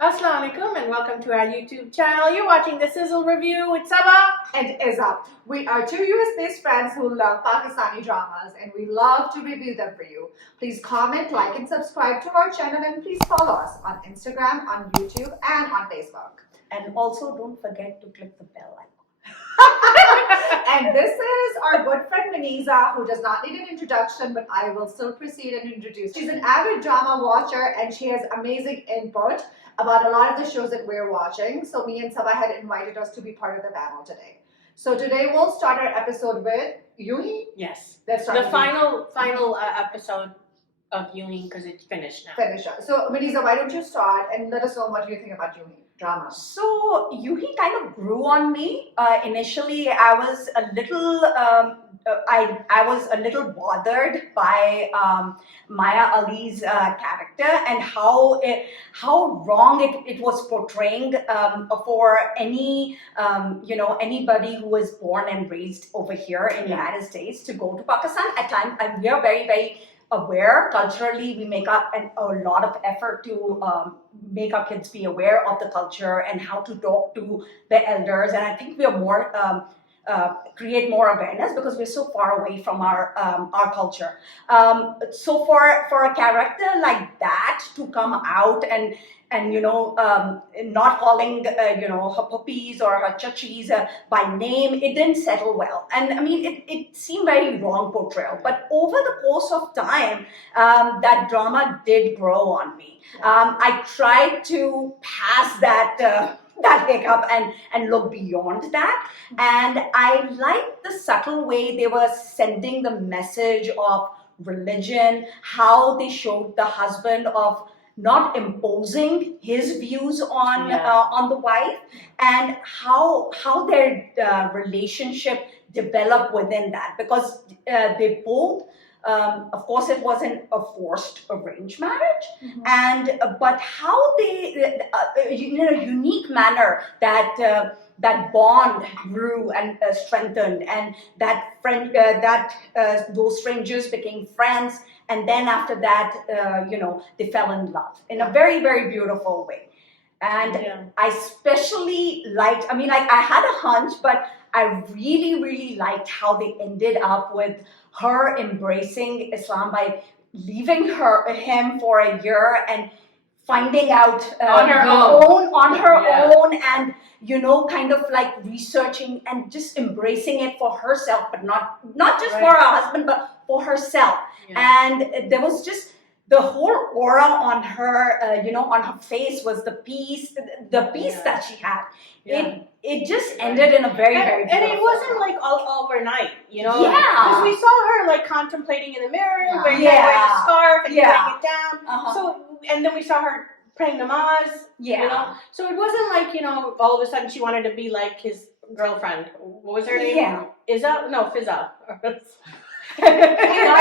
Assalamu alaikum and welcome to our YouTube channel. You're watching the Sizzle review with Sabah and Izza. We are two US-based friends who love Pakistani dramas and we love to review them for you. Please comment, like and subscribe to our channel and please follow us on Instagram, on YouTube and on Facebook. And also don't forget to click the bell icon. And this is our good friend Maniza, who does not need an introduction, but I will still proceed and introduce. She's an avid drama watcher and she has amazing input about a lot of the shows that we're watching. So me and Sabah had invited us to be part of the panel today. So today we'll start our episode with Yunhi. Yes. Let's start the with final episode of Yunhi because it's finished now. Finish up. So Maniza, why don't you start and let us know what you think about Yunhi drama. So Yunhi kind of grew on me. Initially, I was a little, I was a little bothered by Maya Ali's character and how wrong it was portraying for any anybody who was born and raised over here in the United States to go to Pakistan. At times, we are very aware culturally. We make up a lot of effort to make our kids be aware of the culture and how to talk to the elders, and I think we are more create more awareness because we're so far away from our culture. So for a character like that to come out and not calling her puppies or her chachis by name, it didn't settle well, and I mean it seemed very wrong portrayal. But over the course of time, that drama did grow on me. I tried to pass that hiccup and look beyond that, and I liked the subtle way they were sending the message of religion, how they showed the husband of not imposing his views on the wife, and how their relationship developed within that, because they both of course it wasn't a forced arranged marriage, and but how they in a unique manner that bond grew and strengthened, and that friend those strangers became friends, and then after that they fell in love in a very, very beautiful way. And I especially liked, I mean, like, I had a hunch, but I really, really liked how they ended up with her embracing Islam by leaving him for a year and finding out on her own, and kind of like researching and just embracing it for herself, but not just for her husband, but for herself. And there was just the whole aura on her, on her face was the peace that she had. It just ended in a very, very beautiful and it wasn't like all overnight, Yeah. Because we saw her like contemplating in the mirror, wearing a scarf and putting it down. So, and then we saw her praying namaz. So it wasn't like all of a sudden she wanted to be like his girlfriend. What was her name? Izza? No, Fizza. In the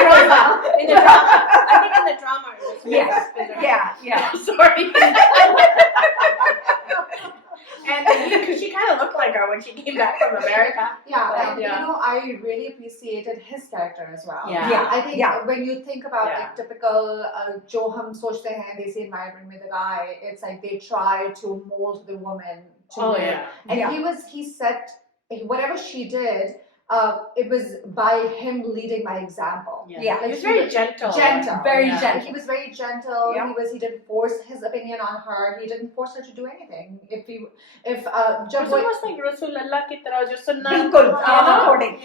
drama. I think in the drama it was Fizza. Sorry. And because she kind of looked like her when she came back from America. I really appreciated his character as well. I think when you think about like typical jo hum sochte hain desi environment with the guy, it's like they try to mold the woman to and he set whatever she did. It was by him leading by example. Like, he was very gentle. Very gentle. He was very gentle. He didn't force his opinion on her. He didn't force her to do anything. जब like Rasulullah की तरह जो सुन्ना according.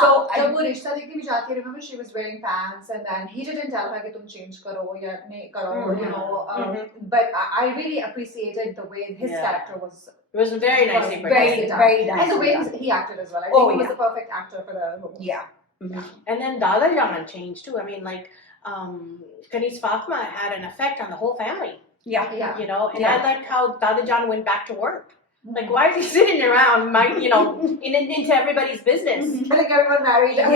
So जब वो रिश्ता देखने भी जाती है, remember she was wearing pants, and then he didn't tell her कि तुम change करो या नहीं करो, but I really appreciated the way his character was. It was very nicely portrayed. Very nice. And the way he acted as well. I think he was the perfect actor for the role. And then Dada Jahan changed too. I mean, like, Kanis Fatma had an effect on the whole family. And I liked how Dada Jahan went back to work. Like, why is he sitting around, into everybody's business? Getting everyone married. Like,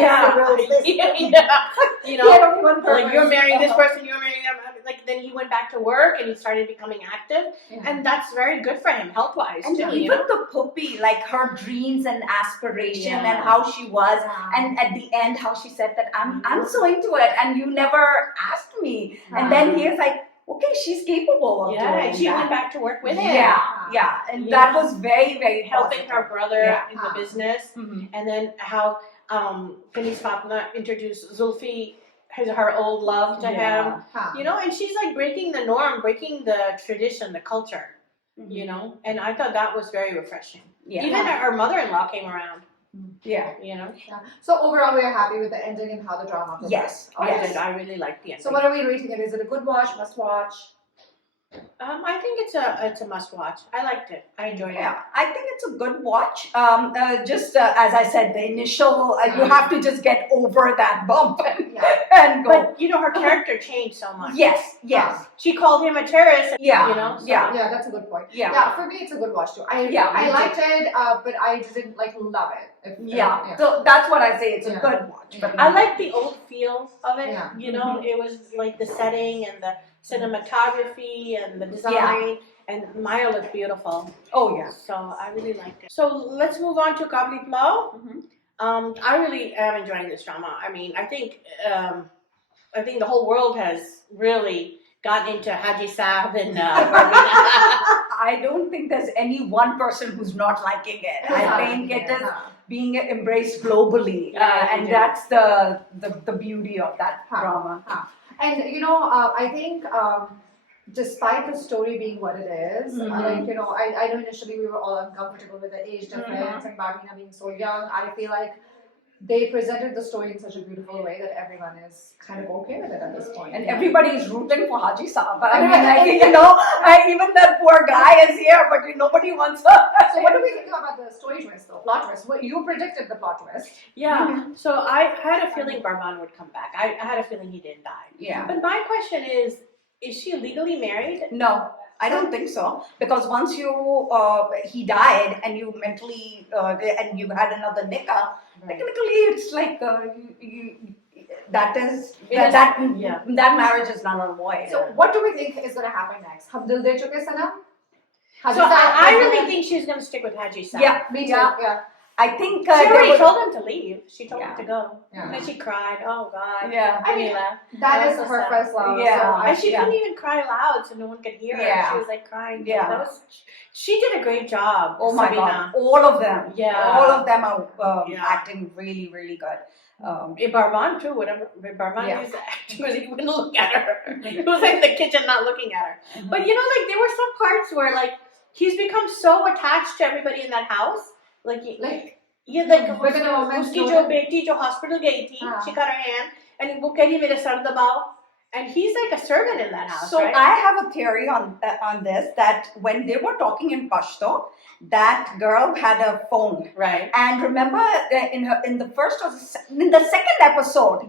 you're marrying this person, you're marrying them. Like, then he went back to work and he started becoming active, and that's very good for him health-wise and too. Even the puppy, like her dreams and aspiration and how she was, and at the end how she said that I'm so into it, and you never asked me, and then he was like, okay, she's capable of doing and she that. went back to work with him. Yeah, and that was very, very helping positive. her brother in the business, Mm-hmm. and then how Finney's Fatma introduced Zulfi, her old love to him, and she's like breaking the norm, breaking the tradition, the culture, and I thought that was very refreshing. Even her mother-in-law came around. So overall, we are happy with the ending and how the drama progressed. Yes, I really liked the ending. So what are we rating it? Is it a good watch, must watch? I think it's a must watch. I liked it. I enjoyed it. Yeah, I think it's a good watch. Just as I said, the initial you have to just get over that bump and go. But her character changed so much. Yes. She called him a terrorist. Yeah. Yeah, that's a good point. Yeah, for me it's a good watch too. I liked it, but I didn't love it. So that's what I say. It's a good watch. But I like the old feel of it. It was like the setting and the cinematography and the design, and Maya looked beautiful. Oh yeah. So I really liked it. So let's move on to Kabli Pulao. I really am enjoying this drama. I mean, I think the whole world has really gotten into Haji Sahib and Barbeena. I don't think there's any one person who's not liking it. I think it is being embraced globally, and that's the beauty of that drama. And I think despite the story being what it is, I know initially we were all uncomfortable with the age difference and Barbeena being so young. I feel like they presented the story in such a beautiful way that everyone is kind of okay with it at this point. And everybody is rooting for Haji Sahib. I mean, even that poor guy is here, but nobody wants her. So what do we think about the story twist, though? Plot twist. You predicted the plot twist. Yeah. So I had a feeling Barbeena would come back. I had a feeling he didn't die. Yeah. But my question is she legally married? No. I don't think so, because once he died and you mentally and you had another nikah, technically it's like that marriage is null and void. So what do we think is going to happen next? Hum dil de chuke sanam? So I really think she's going to stick with Haji Sahib. Yeah, me too. Yeah. I think she already told him to leave. She told him to go. Yeah. And she cried. Oh God. Yeah. I mean, that is her first love. Yeah. And she couldn't even cry loud, so no one could hear her. She was like crying. Yeah. She did a great job. Oh my God. All of them. Yeah. All of them are acting really, really good. Barbeena too. Whatever Barbeena is acting, he wouldn't look at her. He was in the kitchen, not looking at her. But there were some parts where he's become so attached to everybody in that house. उसकी जो बेटी जो hospital गई थी, she cut her hand, and वो कह रही मेरे सर दबाओ, and he's like a servant in that house. So right? I have a theory on this, that when they were talking in Pashto, that girl had a phone, right? And remember in the first or in the second episode,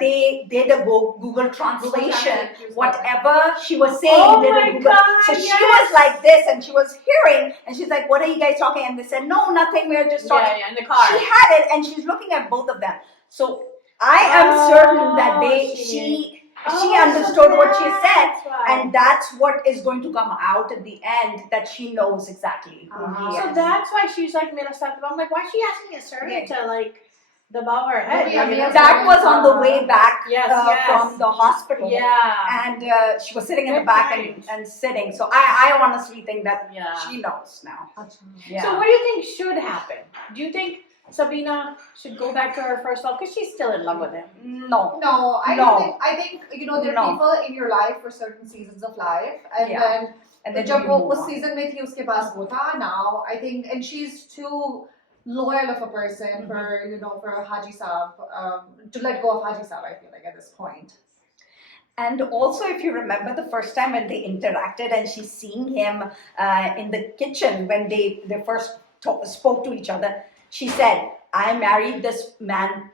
they did a Google translation. Whatever she was saying, did a Google. So she was like this, and she was hearing, and she's like, "What are you guys talking?" And they said, "No, nothing. We're just talking." Yeah, in the car. She had it, and she's looking at both of them. So I am certain that she understood what she said, and that's what is going to come out at the end, that she knows exactly who he is. So that's why she's like, Mera Sat. I'm like, why is she asking a servant to debau her head? That was on the way back from the hospital. Yeah. And she was sitting in the back and sitting. So I honestly think that she knows now. Yeah. So what do you think should happen? Do you think Sabina should go back to her first love because she's still in love with him? No. I think there are people in your life for certain seasons of life, and then जब वो उस season में थी उसके पास वो था. Now I think, and she's too loyal of a person for Haji Sahib to let go of Haji Sahib. I feel like at this point. And also, if you remember the first time when they interacted and she's seeing him in the kitchen when they first spoke to each other, she said, "I married this man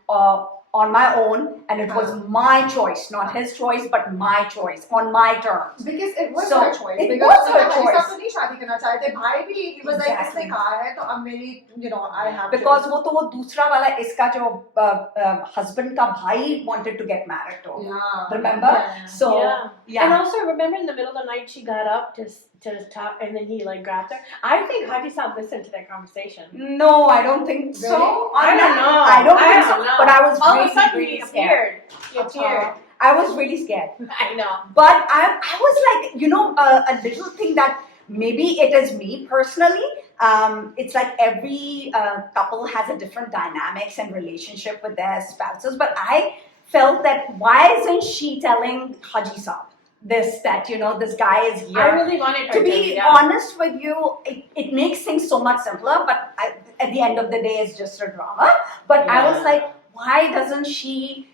on my own, and it was my choice, not his choice, but my choice, on my terms." Because it was her choice. It was her choice. He was like, "इसने कहा है, तो अब मेरी, I have." Because वो दूसरा वाला इसका जो husband का भाई wanted to get married to. Yeah. Remember? Yeah. So And also remember in the middle of the night she got up to talk, and then he grabbed her. I think Haji Sahib listened to that conversation. No, I don't think so. I don't know. I don't think so. But I was all of a really, sudden really he scared. appeared. He appeared. I was really scared. I know. But I was like, a little thing that maybe it is me personally. It's like every couple has a different dynamics and relationship with their spouses. But I felt that why isn't she telling Haji Sahib this guy is here? I really wanted her to be honest with you, it makes things so much simpler, but at the end of the day, it's just a drama. But I was like, why doesn't she?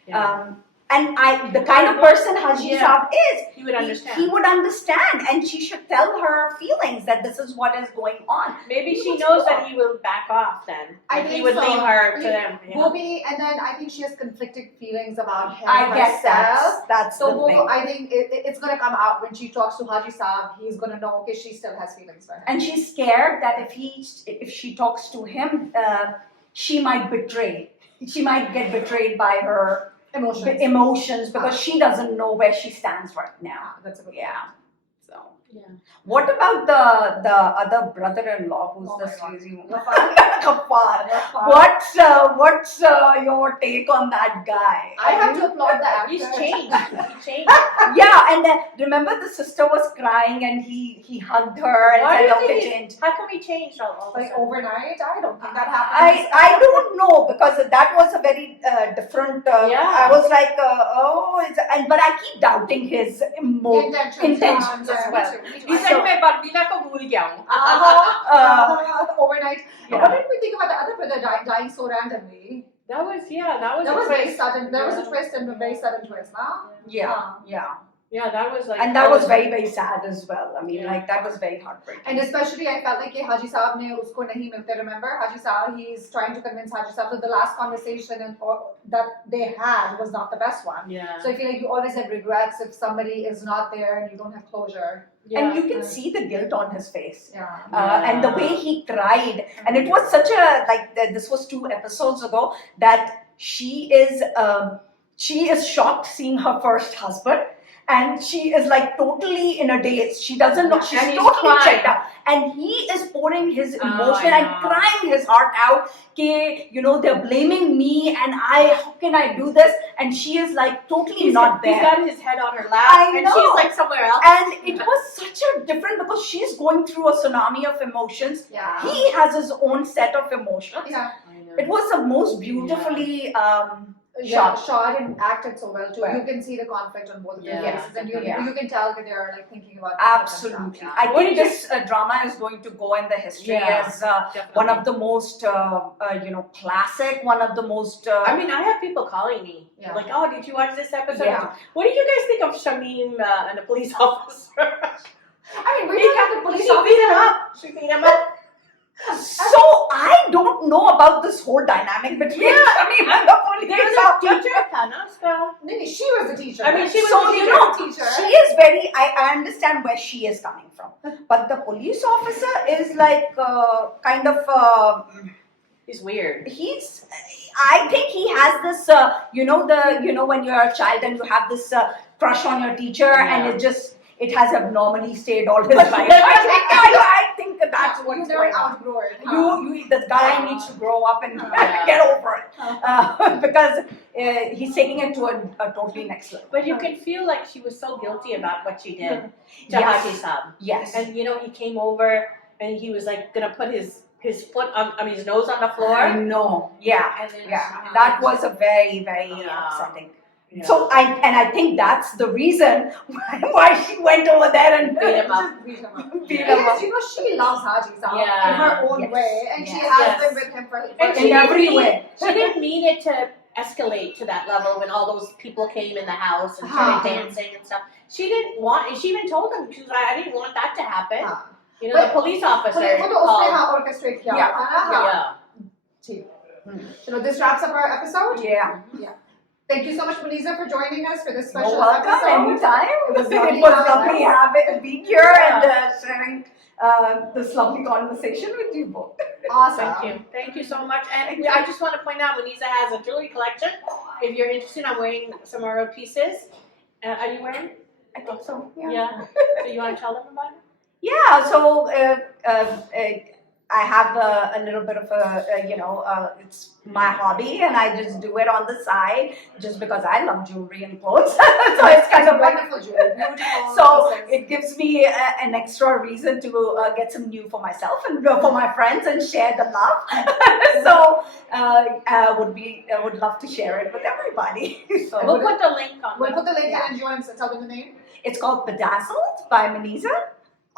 The kind of person Haji Sahib is, he would understand. He would understand, and she should tell her feelings that this is what is going on. Maybe she knows that he will back off then. I think he would leave her to them. Bobby, and then I think she has conflicted feelings about him. I guess that's so. The thing. I think it's going to come out when she talks to Haji Sahib. He's going to know, okay, she still has feelings for him. And she's scared that if she talks to him, she might betray. She might get betrayed by her emotions because she doesn't know where she stands right now. That's a good So what about the other brother-in-law who's the sleazy one? Ghaffar. What's your take on that guy? I have to applaud the actor. He's changed. And then remember the sister was crying and he hugged her and said, okay, change. How come he changed all like overnight? I don't think that happened. I don't know because that was a very different. I was like, but I keep doubting his intentions as well. He said, "मैं Barbeena को भूल गया हूँ." Overnight. What did we think about the other brother dying so randomly? That was very sudden. There was a twist and a very sudden twist, huh? Yeah, that was like. And that was very, very sad as well. I mean, that was very heartbreaking. And especially, I felt like Haji Sahib ne usko nahi milte. Remember, Haji Sahib, he's trying to convince Haji Sahib that the last conversation that they had was not the best one. Yeah. So I feel like you always have regrets if somebody is not there and you don't have closure. And you can see the guilt on his face. And the way he cried. And it was such this was 2 episodes ago, that she is shocked seeing her first husband. And she is like totally in a daze. She doesn't know. She's totally checked out. And he is pouring his emotion and crying his heart out. They're blaming me and how can I do this? And she is like totally not there. He's got his head on her lap and she's like somewhere else. And it was such a different, because she's going through a tsunami of emotions. Yeah. He has his own set of emotions. Yeah. It was the most beautifully shot and acted so well too. You can see the conflict on both of their faces, and you can tell that they're like thinking about. Absolutely, I think this drama is going to go in the history as one of the most, classic. One of the most. I mean, I have people calling me like, "Oh, did you watch this episode? What did you guys think of Shamim and the police officer?" I mean, we got the police officer. She beat him up. So I don't know about this whole dynamic between Shamim and the police. There was a teacher, she was the teacher. I mean, she was the teacher. She is very. I understand where she is coming from, but the police officer is like kind of. He's weird. I think he has this. When you're a child and you have this crush on your teacher, and it has abnormally stayed all his life. I think that's what's going on. The guy needs to grow up and get over it because he's taking it to a totally next level. But you can feel like she was so guilty about what she did to Haji Sahib. Yes. And he came over and he was like gonna put his foot on his nose on the floor. I know. Yeah. That was a very, very upsetting. Yeah. So I think that's the reason why she went over there and beat him up. Because she loves Haji Sahib in her own way, and she has been with him in every way. She didn't mean it to escalate to that level when all those people came in the house and started dancing and stuff. She didn't want. She even told him, she was like, "I didn't want that to happen." The police officer. Orchestrate. So this wraps up our episode. Yeah. Thank you so much, Muniza, for joining us for this special welcome episode. Anytime. It was lovely being here and sharing this lovely conversation with you both. Awesome. Thank you so much. And I just want to point out, Muniza has a jewelry collection. If you're interested, I'm wearing some of her pieces. Are you wearing? I think so. Yeah. So you want to tell them about it? Yeah. So I have a little bit of it's my hobby, and I just do it on the side just because I love jewelry and clothes. So it's kind of wonderful jewelry, beautiful. So it gives me an extra reason to get some new for myself and for my friends and share the love. So I would love to share it with everybody. So We'll put the link on. We'll put the link in, and do you want to tell them the name? It's called Bedazzled by Maniza.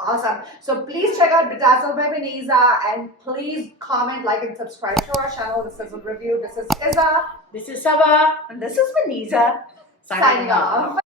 Awesome. So please check out Bedazzled by Maniza, and please comment, like, and subscribe to our channel. This is a review. This is Iza. This is Saba. And this is Maniza. Signing off.